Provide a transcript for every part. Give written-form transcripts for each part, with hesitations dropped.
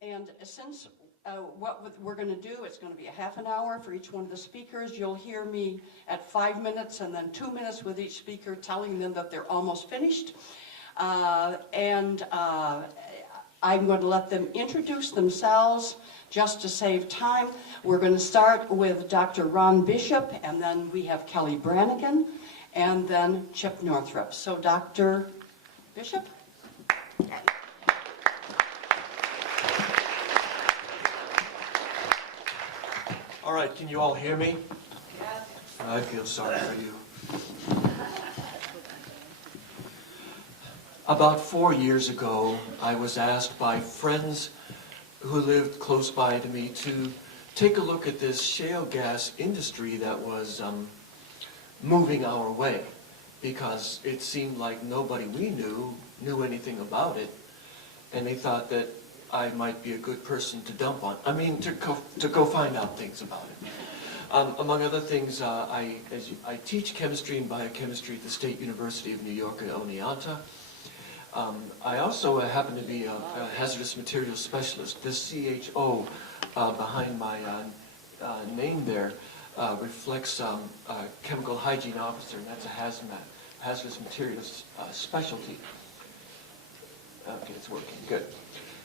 And since what we're going to do, it's going to be a half an hour for each one of the speakers. You'll hear me at 5 minutes and then 2 minutes with each speaker telling them that they're almost finished. I'm going to let them introduce themselves just to save time. We're going to start with Dr. Ron Bishop, and then we have Kelly Branigan, and then Chip Northrup. So Dr. Bishop? All right, can you all hear me? Yes. I feel sorry for you. About 4 years ago, I was asked by friends who lived close by to me to take a look at this shale gas industry that was moving our way, because it seemed like nobody we knew anything about it, and they thought that I might be a good person to dump on. I mean, to go find out things about it. Among other things, I teach chemistry and biochemistry at the State University of New York in Oneonta. I also happen to be a hazardous materials specialist. This CHO behind my name there reflects chemical hygiene officer, and that's a hazardous materials specialty. Okay, it's working, good.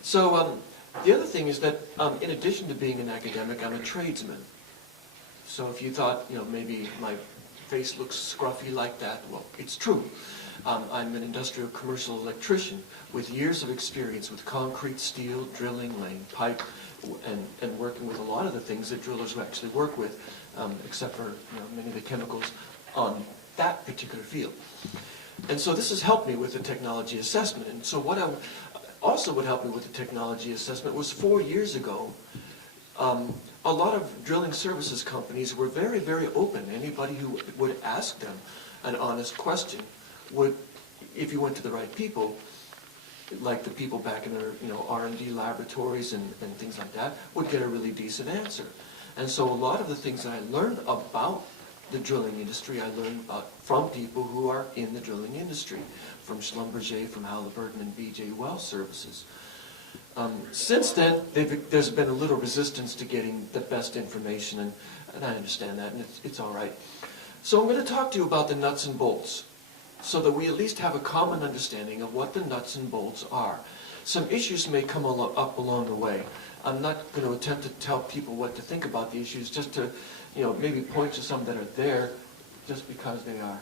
So the other thing is that in addition to being an academic, I'm a tradesman. So if you thought, maybe my face looks scruffy like that, well, it's true. I'm an industrial commercial electrician with years of experience with concrete, steel, drilling, laying pipe, and working with a lot of the things that drillers actually work with, except for many of the chemicals on that particular field. And so this has helped me with the technology assessment. And so what also would help me with the technology assessment was 4 years ago, a lot of drilling services companies were very, very open. Anybody who would ask them an honest question would, if you went to the right people, like the people back in their R&D laboratories and things like that, would get a really decent answer. And so a lot of the things that I learned about the drilling industry, I learned about from people who are in the drilling industry, from Schlumberger, from Halliburton, and BJ Well Services. Since then, there's been a little resistance to getting the best information, and I understand that, and it's all right. So I'm going to talk to you about the nuts and bolts, so that we at least have a common understanding of what the nuts and bolts are. Some issues may come up along the way. I'm not going to attempt to tell people what to think about the issues, just to maybe point to some that are there just because they are.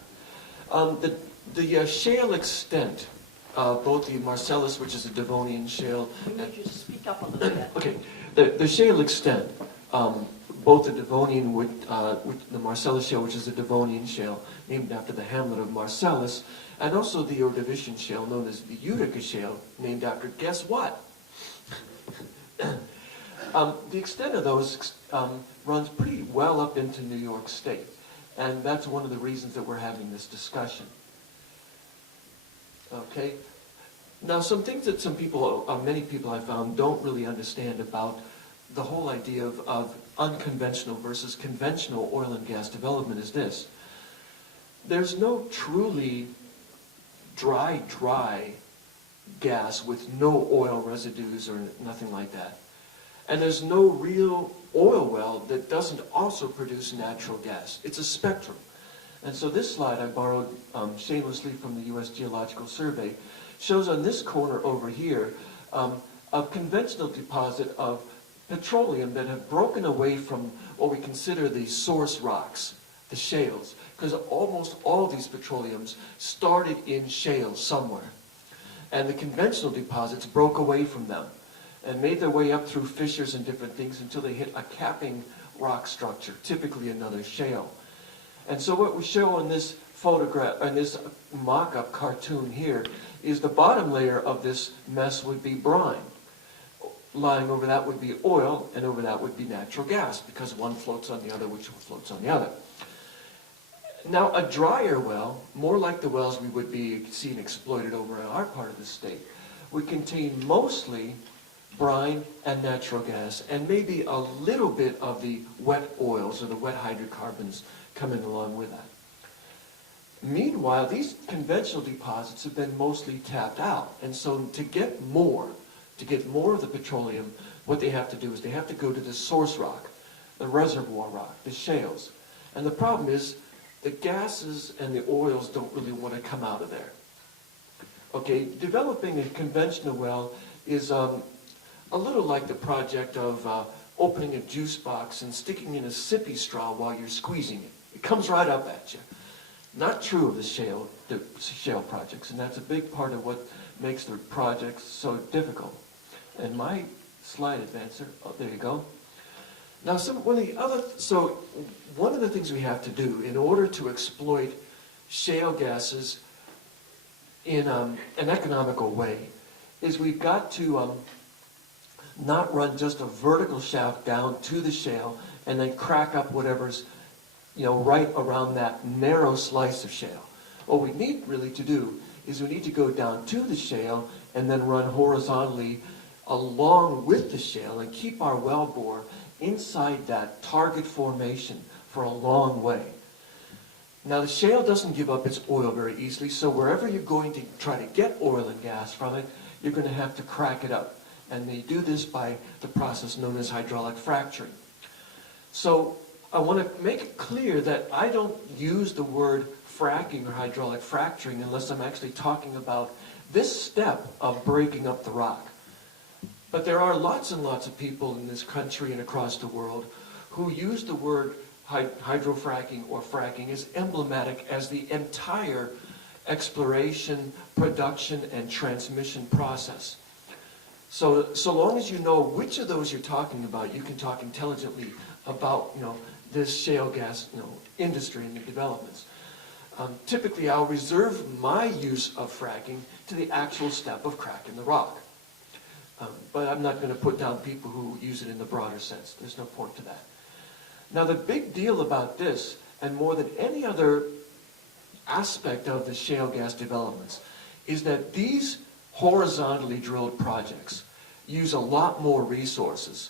The shale extent, both the Marcellus, which is a Devonian shale. We need you to speak up a little bit. Okay, the shale extent, both the Devonian, the Marcellus shale, which is a Devonian shale, named after the hamlet of Marcellus, and also the Ordovician shale, known as the Utica shale, named after, guess what? The extent of those runs pretty well up into New York State, and that's one of the reasons that we're having this discussion. Okay? Now, some things that many people I found don't really understand about the whole idea of unconventional versus conventional oil and gas development is this. There's no truly dry gas with no oil residues or nothing like that. And there's no real oil well that doesn't also produce natural gas. It's a spectrum. And so this slide I borrowed shamelessly from the U.S. Geological Survey shows on this corner over here a conventional deposit of petroleum that have broken away from what we consider the source rocks, the shales, because almost all these petroleums started in shales somewhere. And the conventional deposits broke away from them and made their way up through fissures and different things until they hit a capping rock structure, typically another shale. And so what we show in this photograph, in this mock-up cartoon here, is the bottom layer of this mess would be brine. Lying over that would be oil, and over that would be natural gas, because one floats on the other, which floats on the other. Now, a drier well, more like the wells we would be seeing exploited over in our part of the state, would contain mostly brine and natural gas, and maybe a little bit of the wet oils or the wet hydrocarbons coming along with that. Meanwhile, these conventional deposits have been mostly tapped out, and so to get more, to get more of the petroleum, what they have to do is they have to go to the source rock, the reservoir rock, the shales. And the problem is the gases and the oils don't really want to come out of there. Okay, developing a conventional well is a little like the project of opening a juice box and sticking in a sippy straw while you're squeezing it. It comes right up at you. Not true of the shale projects, and that's a big part of what makes the projects so difficult. And my slide advancer, oh, there you go. Now, one of the things we have to do in order to exploit shale gases in an economical way is we've got to not run just a vertical shaft down to the shale and then crack up whatever's right around that narrow slice of shale. What we need really to do is we need to go down to the shale and then run horizontally along with the shale and keep our well bore inside that target formation for a long way. Now the shale doesn't give up its oil very easily, so wherever you're going to try to get oil and gas from it, you're going to have to crack it up. And they do this by the process known as hydraulic fracturing. So I want to make it clear that I don't use the word fracking or hydraulic fracturing unless I'm actually talking about this step of breaking up the rock. But there are lots and lots of people in this country and across the world who use the word hydrofracking or fracking as emblematic as the entire exploration, production, and transmission process. So long as you know which of those you're talking about, you can talk intelligently about this shale gas industry and the developments. Typically, I'll reserve my use of fracking to the actual step of cracking the rock. But I'm not going to put down people who use it in the broader sense. There's no point to that. Now, the big deal about this, and more than any other aspect of the shale gas developments, is that these horizontally drilled projects use a lot more resources.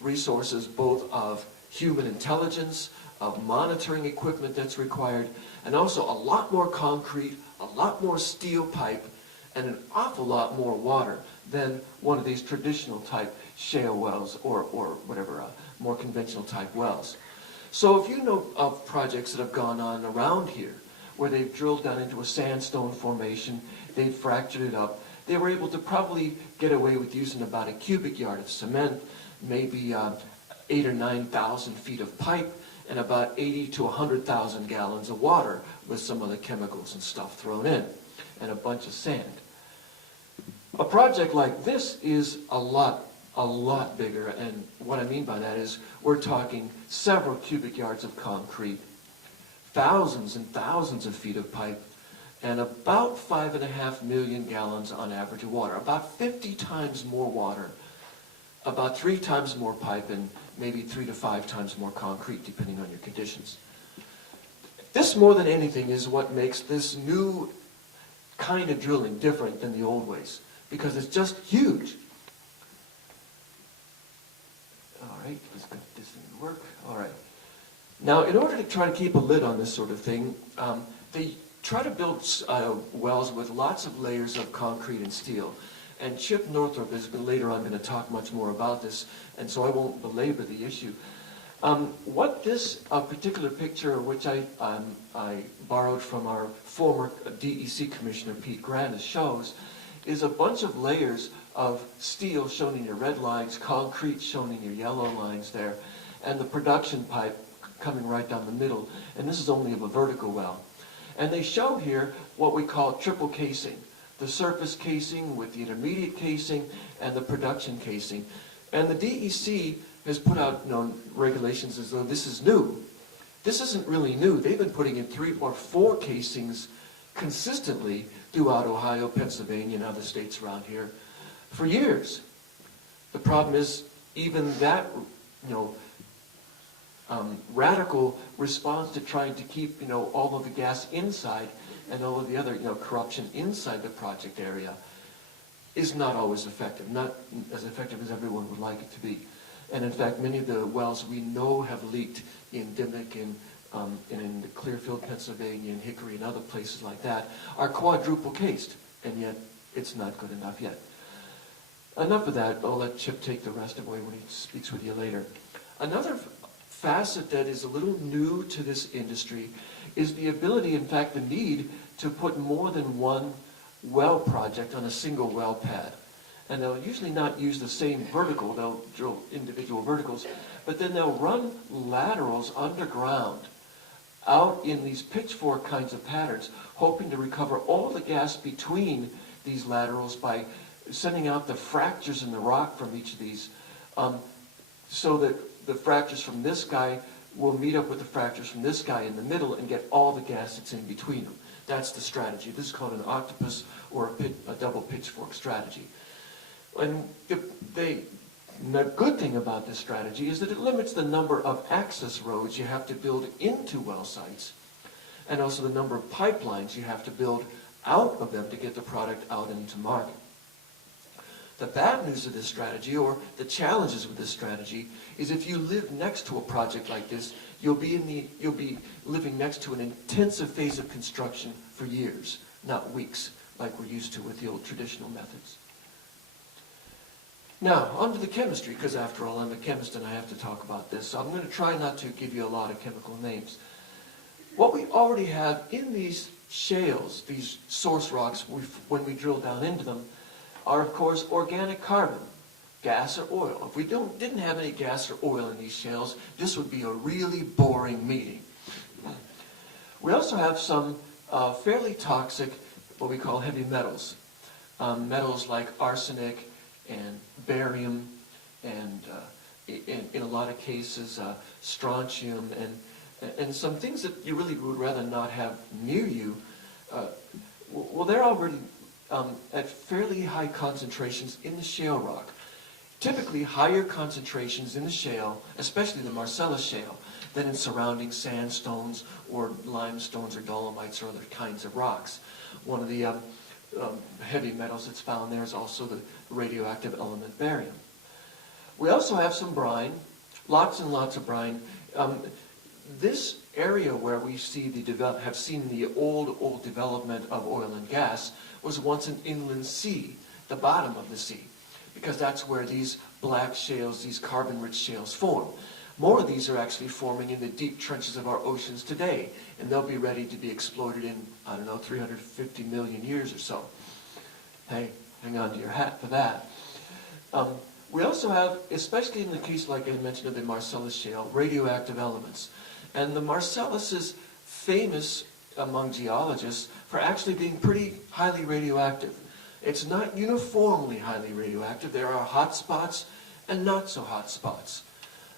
Resources both of human intelligence, of monitoring equipment that's required, and also a lot more concrete, a lot more steel pipe, and an awful lot more water than one of these traditional type shale wells or whatever, more conventional type wells. So if you know of projects that have gone on around here where they've drilled down into a sandstone formation, they've fractured it up, they were able to probably get away with using about a cubic yard of cement, maybe 8,000 or 9,000 feet of pipe, and about 80 to 100,000 gallons of water with some other chemicals and stuff thrown in, and a bunch of sand. A project like this is a lot bigger, and what I mean by that is we're talking several cubic yards of concrete, thousands and thousands of feet of pipe, and about 5.5 million gallons on average of water, about 50 times more water, about 3 times more pipe, and maybe 3 to 5 times more concrete, depending on your conditions. This, more than anything, is what makes this new kind of drilling different than the old ways, because it's just huge. All right, let's get this thing to work. All right. Now, in order to try to keep a lid on this sort of thing, they try to build wells with lots of layers of concrete and steel. And Chip Northrup is later on going to talk much more about this, and so I won't belabor the issue. What this particular picture, which I borrowed from our former DEC Commissioner Pete Grandis, shows is a bunch of layers of steel shown in your red lines, concrete shown in your yellow lines there, and the production pipe coming right down the middle. And this is only of a vertical well. And they show here what we call triple casing. The surface casing with the intermediate casing and the production casing. And the DEC has put out regulations as though this is new. This isn't really new. They've been putting in 3 or 4 casings consistently throughout Ohio, Pennsylvania, and other states around here for years. The problem is even that, radical response to trying to keep, all of the gas inside and all of the other, corruption inside the project area is not always effective, not as effective as everyone would like it to be. And in fact, many of the wells we know have leaked in Dimmick and in Clearfield, Pennsylvania, and Hickory and other places like that are quadruple cased, and yet it's not good enough yet. enough of that. I'll let Chip take the rest away when he speaks with you later. Another facet that is a little new to this industry is the ability, in fact, the need to put more than one well project on a single well pad. And they'll usually not use the same vertical, they'll drill individual verticals, but then they'll run laterals underground out in these pitchfork kinds of patterns, hoping to recover all the gas between these laterals by sending out the fractures in the rock from each of these, so that the fractures from this guy will meet up with the fractures from this guy in the middle and get all the gas that's in between them. That's the strategy. This is called an octopus or a double pitchfork strategy. And the good thing about this strategy is that it limits the number of access roads you have to build into well sites, and also the number of pipelines you have to build out of them to get the product out into market. The bad news of this strategy, or the challenges with this strategy, is if you live next to a project like this, you'll be living next to an intensive phase of construction for years, not weeks, like we're used to with the old traditional methods. Now, on to the chemistry, because after all, I'm a chemist and I have to talk about this. So I'm going to try not to give you a lot of chemical names. What we already have in these shales, these source rocks, when we drill down into them, are, of course, organic carbon, gas or oil. If we didn't have any gas or oil in these shales, this would be a really boring meeting. We also have some fairly toxic, what we call heavy metals. Metals like arsenic and barium, and in a lot of cases, strontium, and some things that you really would rather not have near you. Well, they're already at fairly high concentrations in the shale rock. Typically higher concentrations in the shale, especially the Marcellus shale, than in surrounding sandstones or limestones or dolomites or other kinds of rocks. One of the heavy metals that's found there is also the radioactive element barium. We also have some brine, lots and lots of brine. This area where we see have seen the old development of oil and gas was once an inland sea, the bottom of the sea, because that's where these black shales, these carbon-rich shales form. More of these are actually forming in the deep trenches of our oceans today, and they'll be ready to be exploited in, I don't know, 350 million years or so. Hey, hang on to your hat for that. We also have, especially in the case, like I mentioned, of the Marcellus shale, radioactive elements. And the Marcellus is famous among geologists for actually being pretty highly radioactive. It's not uniformly highly radioactive. There are hot spots and not so hot spots.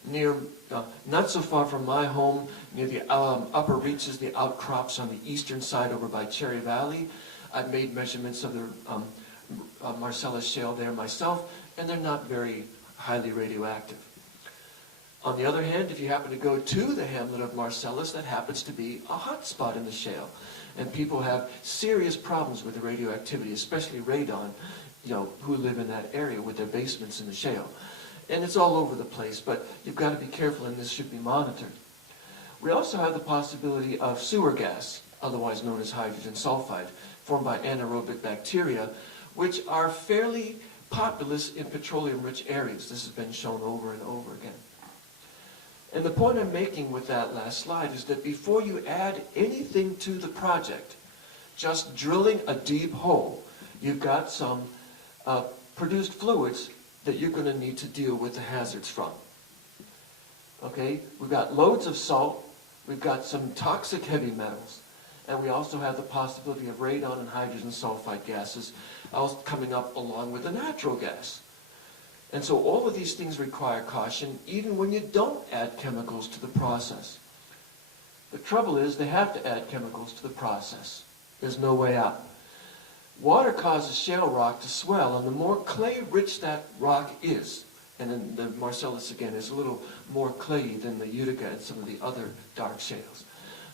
Near, not so far from my home, near the upper reaches, the outcrops on the eastern side over by Cherry Valley, I've made measurements of the Marcellus shale there myself, and they're not very highly radioactive. On the other hand, if you happen to go to the hamlet of Marcellus, that happens to be a hot spot in the shale. And people have serious problems with the radioactivity, especially radon, who live in that area with their basements in the shale. And it's all over the place, but you've got to be careful, and this should be monitored. We also have the possibility of sewer gas, otherwise known as hydrogen sulfide, formed by anaerobic bacteria, which are fairly populous in petroleum-rich areas. This has been shown over and over again. And the point I'm making with that last slide is that before you add anything to the project, just drilling a deep hole, you've got some produced fluids that you're going to need to deal with the hazards from. Okay, we've got loads of salt, we've got some toxic heavy metals, and we also have the possibility of radon and hydrogen sulfide gases coming up along with the natural gas. And so all of these things require caution, even when you don't add chemicals to the process. The trouble is they have to add chemicals to the process. There's no way out. Water causes shale rock to swell, and the more clay-rich that rock is, and then the Marcellus, again, is a little more clayey than the Utica and some of the other dark shales.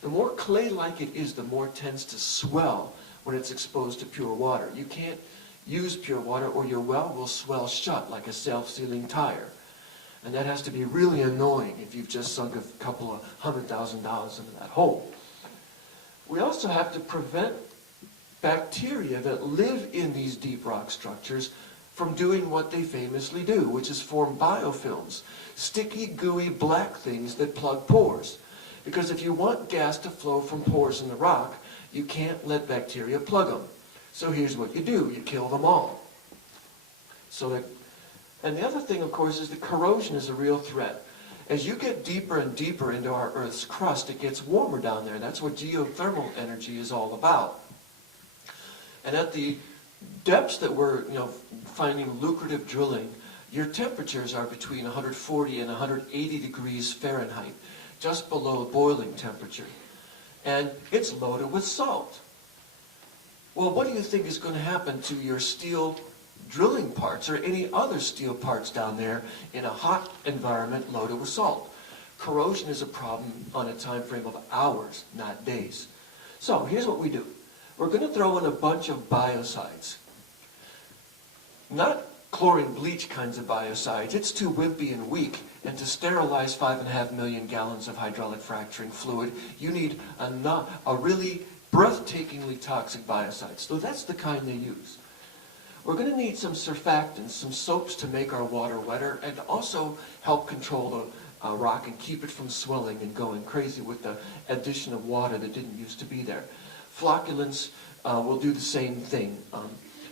The more clay-like it is, the more it tends to swell when it's exposed to pure water. You can't use pure water or your well will swell shut like a self-sealing tire. And that has to be really annoying if you've just sunk a couple of $100,000 into that hole. We also have to prevent bacteria that live in these deep rock structures from doing what they famously do, which is form biofilms, sticky, gooey, black things that plug pores. Because if you want gas to flow from pores in the rock, you can't let bacteria plug them. So here's what you do. You kill them all. And the other thing, of course, is that corrosion is a real threat. As you get deeper and deeper into our Earth's crust, it gets warmer down there. That's what geothermal energy is all about. And at the depths that we're finding lucrative drilling, your temperatures are between 140 and 180 degrees Fahrenheit, just below boiling temperature. And it's loaded with salt. Well, what do you think is going to happen to your steel drilling parts or any other steel parts down there in a hot environment loaded with salt? Corrosion is a problem on a time frame of hours, not days. So here's what we do. We're going to throw in a bunch of biocides. Not chlorine bleach kinds of biocides. It's too wimpy and weak. And to sterilize 5.5 million gallons of hydraulic fracturing fluid, you need a really breathtakingly toxic biocides. So that's the kind they use. We're going to need some surfactants, some soaps to make our water wetter, and also help control the rock and keep it from swelling and going crazy with the addition of water that didn't used to be there. Flocculants will do the same thing.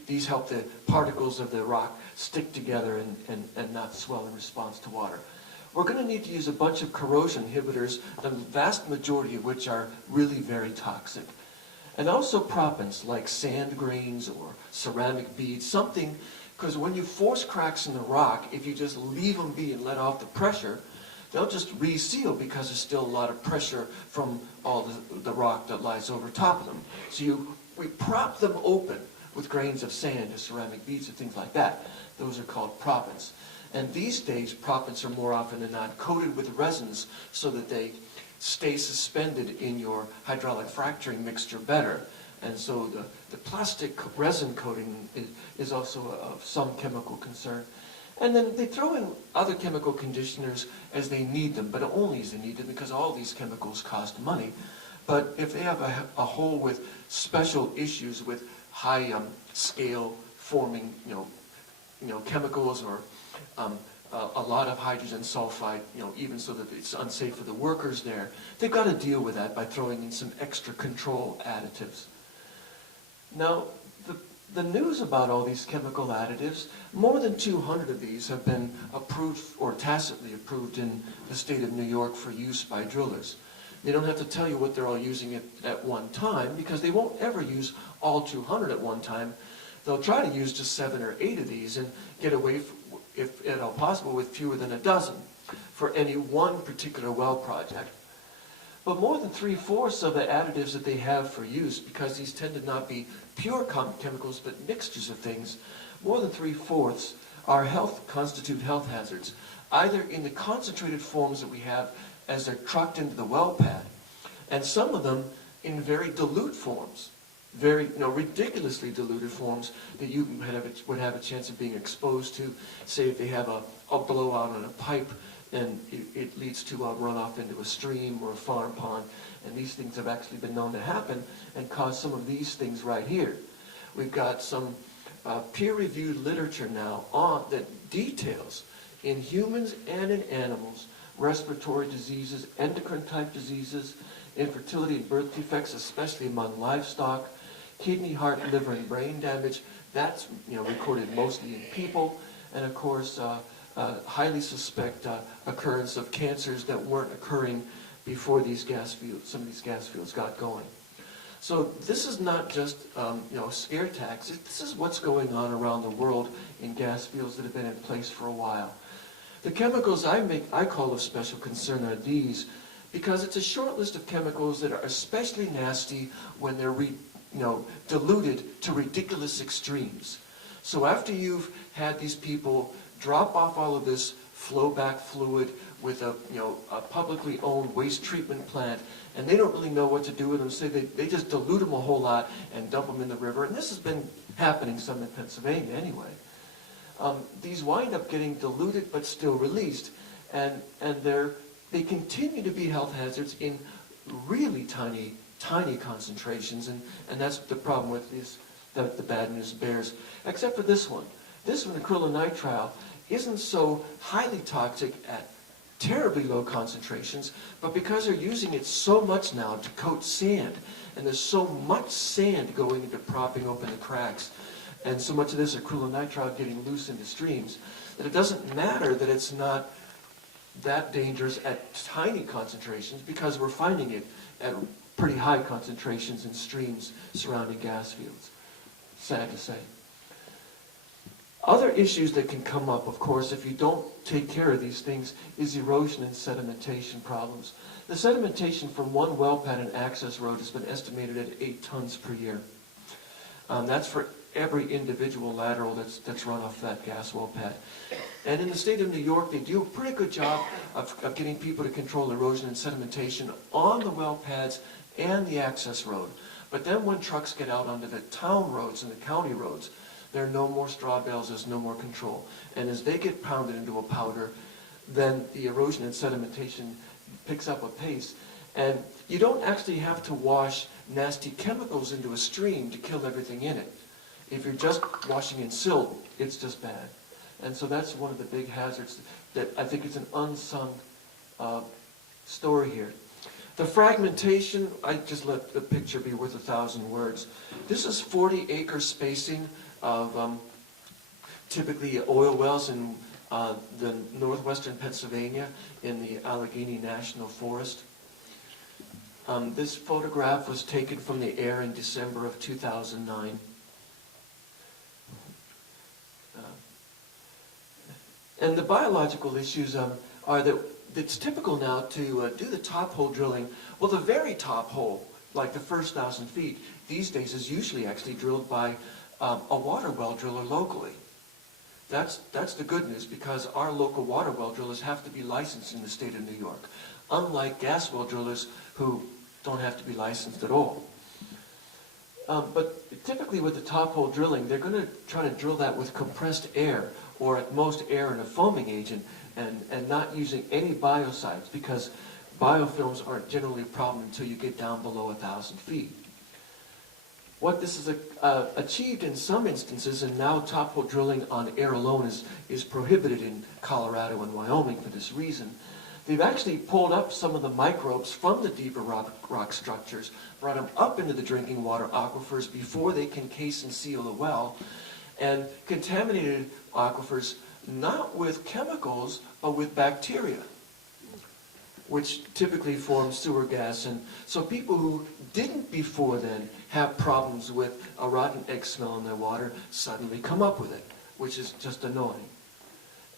These help the particles of the rock stick together and not swell in response to water. We're going to need to use a bunch of corrosion inhibitors, the vast majority of which are really very toxic. And also proppants like sand grains or ceramic beads, something, because when you force cracks in the rock, if you just leave them be and let off the pressure, they'll just reseal because there's still a lot of pressure from all the rock that lies over top of them. So we prop them open with grains of sand or ceramic beads or things like that. Those are called proppants. And these days, proppants are more often than not coated with resins so that they stay suspended in your hydraulic fracturing mixture better. And so the plastic resin coating is also of some chemical concern. And then they throw in other chemical conditioners as they need them, but only as they need them, because all these chemicals cost money. But if they have a hole with special issues with high scale forming, chemicals or a lot of hydrogen sulfide, even so that it's unsafe for the workers there, they've got to deal with that by throwing in some extra control additives. Now, the news about all these chemical additives, more than 200 of these have been approved or tacitly approved in the state of New York for use by drillers. They don't have to tell you what they're all using at one time, because they won't ever use all 200 at one time. They'll try to use just 7 or 8 of these and get away, if at all possible, with fewer than a dozen for any one particular well project. But more than 3/4 of the additives that they have for use, because these tend to not be pure chemicals but mixtures of things, more than 3/4 constitute health hazards, either in the concentrated forms that we have as they're trucked into the well pad, and some of them in very dilute forms, very ridiculously diluted forms that you would have a chance of being exposed to. Say if they have a blowout on a pipe, and it leads to a runoff into a stream or a farm pond, and these things have actually been known to happen and cause some of these things right here. We've got some peer-reviewed literature now that details in humans and in animals respiratory diseases, endocrine-type diseases, infertility and birth defects, especially among livestock, kidney, heart, liver, and brain damage. That's recorded mostly in people, and of course, highly suspect occurrence of cancers that weren't occurring before some of these gas fields got going. So this is not just scare tactics. This is what's going on around the world in gas fields that have been in place for a while. The chemicals I call of special concern are these, because it's a short list of chemicals that are especially nasty when they're diluted to ridiculous extremes. So after you've had these people drop off all of this flowback fluid with a publicly owned waste treatment plant, and they don't really know what to do with them, so they just dilute them a whole lot and dump them in the river. And this has been happening some in Pennsylvania anyway. These wind up getting diluted but still released, and they continue to be health hazards in really tiny concentrations, and that's the problem with these, the bad news bears, except for this one. This one, acrylonitrile, isn't so highly toxic at terribly low concentrations, but because they're using it so much now to coat sand, and there's so much sand going into propping open the cracks, and so much of this acrylonitrile getting loose into streams, that it doesn't matter that it's not that dangerous at tiny concentrations, because we're finding it at pretty high concentrations in streams surrounding gas fields. Sad to say. Other issues that can come up, of course, if you don't take care of these things, is erosion and sedimentation problems. The sedimentation from one well pad and access road has been estimated at 8 tons per year. That's for every individual lateral that's run off that gas well pad. And in the state of New York, they do a pretty good job of getting people to control erosion and sedimentation on the well pads and the access road. But then when trucks get out onto the town roads and the county roads, there are no more straw bales, there's no more control. And as they get pounded into a powder, then the erosion and sedimentation picks up a pace. And you don't actually have to wash nasty chemicals into a stream to kill everything in it. If you're just washing in silt, it's just bad. And so that's one of the big hazards that I think is an unsung story here. The fragmentation, I just let the picture be worth 1,000 words. This is 40-acre spacing of typically oil wells in the northwestern Pennsylvania in the Allegheny National Forest. This photograph was taken from the air in December of 2009. And the biological issues are that it's typical now to do the top hole drilling. Well, the very top hole, like the first 1,000 feet, these days is usually actually drilled by a water well driller locally. That's the good news, because our local water well drillers have to be licensed in the state of New York, unlike gas well drillers who don't have to be licensed at all. But typically with the top hole drilling, they're going to try to drill that with compressed air, or at most air and a foaming agent, and not using any biocides, because biofilms aren't generally a problem until you get down below 1,000 feet. What this is achieved in some instances, and now top hole drilling on air alone is prohibited in Colorado and Wyoming for this reason. They've actually pulled up some of the microbes from the deeper rock structures, brought them up into the drinking water aquifers before they can case and seal the well, and contaminated aquifers not with chemicals, but with bacteria, which typically form sewer gas. And so people who didn't before then have problems with a rotten egg smell in their water suddenly come up with it, which is just annoying.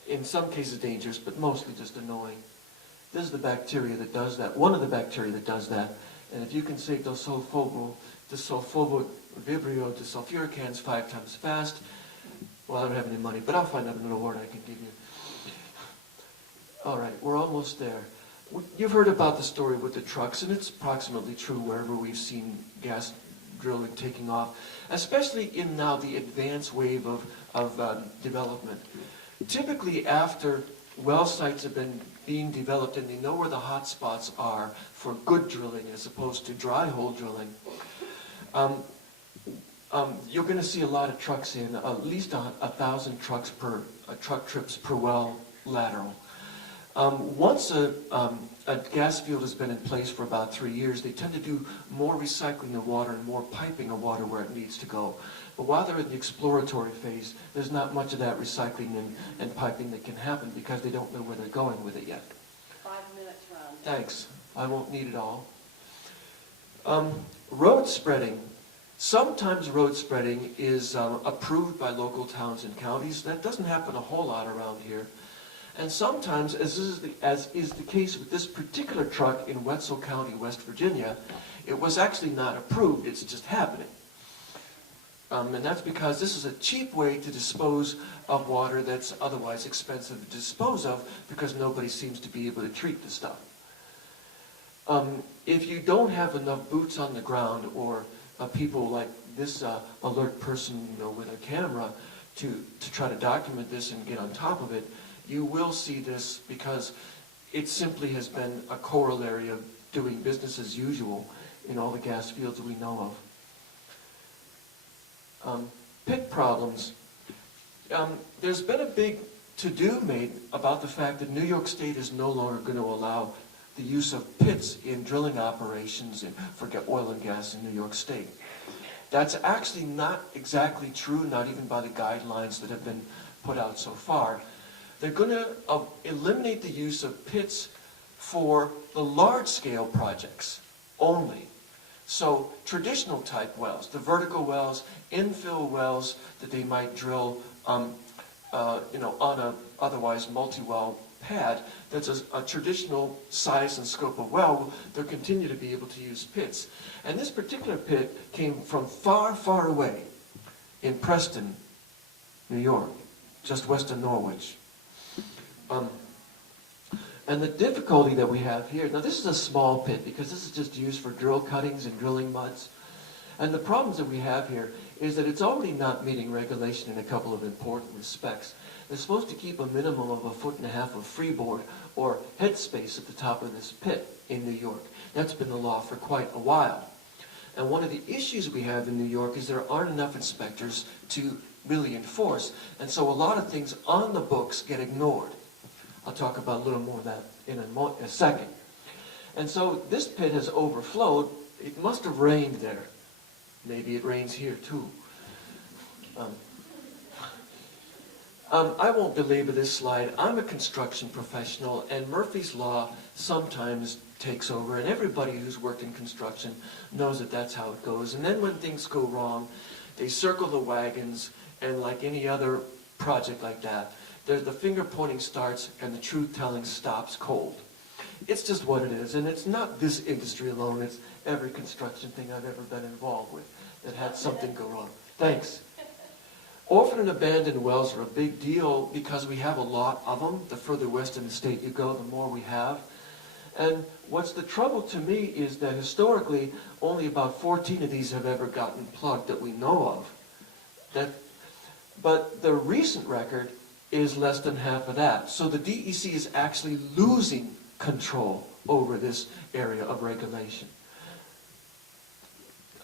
In some cases dangerous, but mostly just annoying. This is the bacteria that does that, one of the bacteria that does that. And if you can say disulfovibrio desulfuricans 5 times fast, well, I don't have any money, but I'll find out an award I can give you. All right, we're almost there. You've heard about the story with the trucks, and it's approximately true wherever we've seen gas drilling taking off, especially in now the advanced wave of development. Typically after well sites have been being developed and they know where the hot spots are for good drilling as opposed to dry hole drilling, you're going to see a lot of trucks in, at least 1,000 truck trips per well lateral. Once a gas field has been in place for about 3 years, they tend to do more recycling of water and more piping of water where it needs to go. But while they're in the exploratory phase, there's not much of that recycling and piping that can happen because they don't know where they're going with it yet. 5 minutes, Ron. Thanks. I won't need it all. Road spreading. Sometimes road spreading is approved by local towns and counties. That doesn't happen a whole lot around here. And sometimes, as is the case with this particular truck in Wetzel County, West Virginia, it was actually not approved, it's just happening. And that's because this is a cheap way to dispose of water that's otherwise expensive to dispose of, because nobody seems to be able to treat the stuff. If you don't have enough boots on the ground, or people like this alert person, with a camera to try to document this and get on top of it, you will see this, because it simply has been a corollary of doing business as usual in all the gas fields we know of. Pit problems. there's been a big to-do made about the fact that New York State is no longer going to allow the use of pits in drilling operations for oil and gas in New York State. That's actually not exactly true, not even by the guidelines that have been put out so far. They're going to eliminate the use of pits for the large-scale projects only. So traditional type wells, the vertical wells, infill wells that they might drill on a otherwise multi-well pad that's a traditional size and scope of well, they'll continue to be able to use pits. And this particular pit came from far, far away in Preston, New York, just west of Norwich. And the difficulty that we have here, now this is a small pit because this is just used for drill cuttings and drilling muds. And the problems that we have here is that it's already not meeting regulation in a couple of important respects. They're supposed to keep a minimum of 1.5 foot of freeboard or headspace at the top of this pit in New York. That's been the law for quite a while. And one of the issues we have in New York is there aren't enough inspectors to really enforce. And so a lot of things on the books get ignored. I'll talk about a little more of that in a second. And so this pit has overflowed. It must have rained there. Maybe it rains here too. I won't belabor this slide. I'm a construction professional, and Murphy's Law sometimes takes over, and everybody who's worked in construction knows that that's how it goes. And then when things go wrong, they circle the wagons, and like any other project like that, the finger pointing starts and the truth telling stops cold. It's just what it is, and it's not this industry alone, it's every construction thing I've ever been involved with that had something go wrong. Thanks. Orphan and abandoned wells are a big deal because we have a lot of them. The further west in the state you go, the more we have. And what's the trouble to me is that historically, only about 14 of these have ever gotten plugged that we know of. But the recent record is less than half of that. So the DEC is actually losing control over this area of regulation.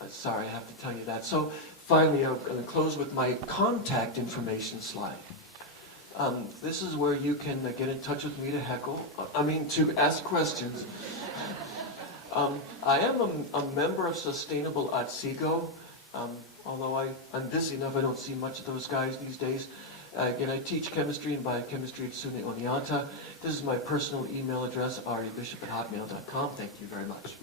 Sorry, I have to tell you that. So finally, I'm going to close with my contact information slide. This is where you can get in touch with me to to ask questions. I am a member of Sustainable Otsego, although I'm busy enough, I don't see much of those guys these days. Again, I teach chemistry and biochemistry at SUNY Oneonta. This is my personal email address, rebishop@hotmail.com. Thank you very much.